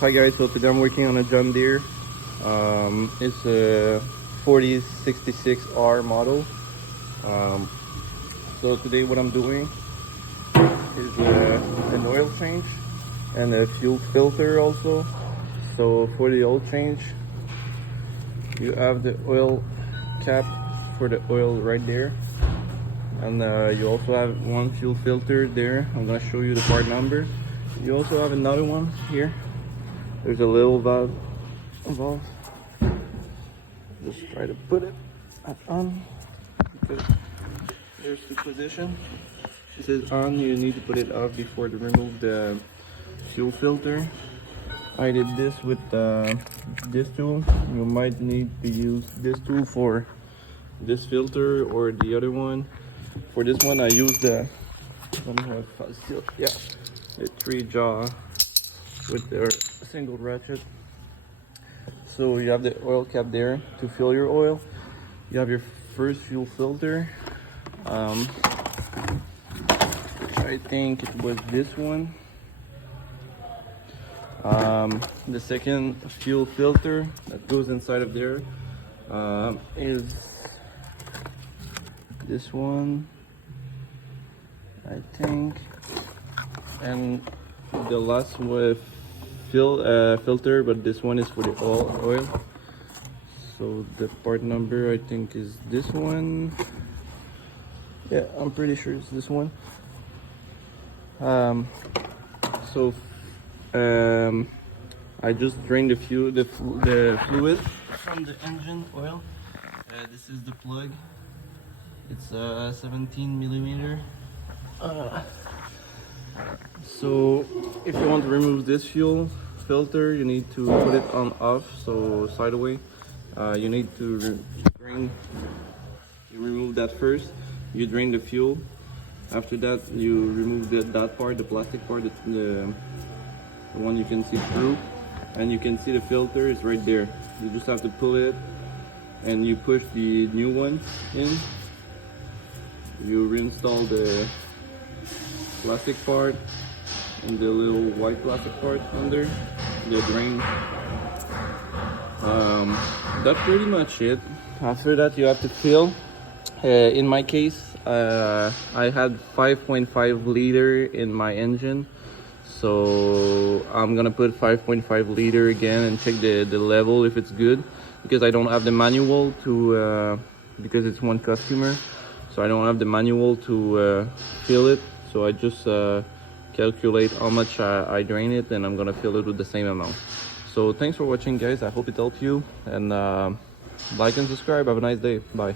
Hi guys, so today I'm working on a John Deere. It's a 4066R model. So today what I'm doing is an oil change and a fuel filter also. So for the oil change, you have the oil cap for the oil right there, and you also have one fuel filter there. I'm gonna show you the part number. You also have another one here. There's a little valve. Just try to put it on because there's the position. It says on. You need to put it off before to remove the fuel filter. I did this with this tool. You might need to use this tool for this filter or the other one. For this one, I used the the 3-jaw with the single ratchet. So you have the oil cap there to fill your oil. You have your first fuel filter, which I think it was this one. The second fuel filter that goes inside of there is this one, I think, and the last with filter, but this one is for the oil. So the part number I think is this one. Yeah, I'm pretty sure it's this one. I just drained the fluid from the engine oil. This is the plug. It's 17 millimeter. So if you want to remove this fuel filter, you need to put it on off, so sideways. You need to remove that first. You drain the fuel. After that, you remove that part, the plastic part, the one you can see through, and you can see the filter is right there. You just have to pull it, and you push the new one in. You reinstall the plastic part and the little white plastic part under the drain. That's pretty much it. After that, you have to fill. In my case, I had 5.5 liter in my engine, so I'm gonna put 5.5 liter again and check the level if it's good, because I don't have the manual to because it's one customer, so I don't have the manual to fill it. So I just calculate how much I drain it, and I'm gonna fill it with the same amount. So thanks for watching guys, I hope it helped you, and like and subscribe. Have a nice day. Bye.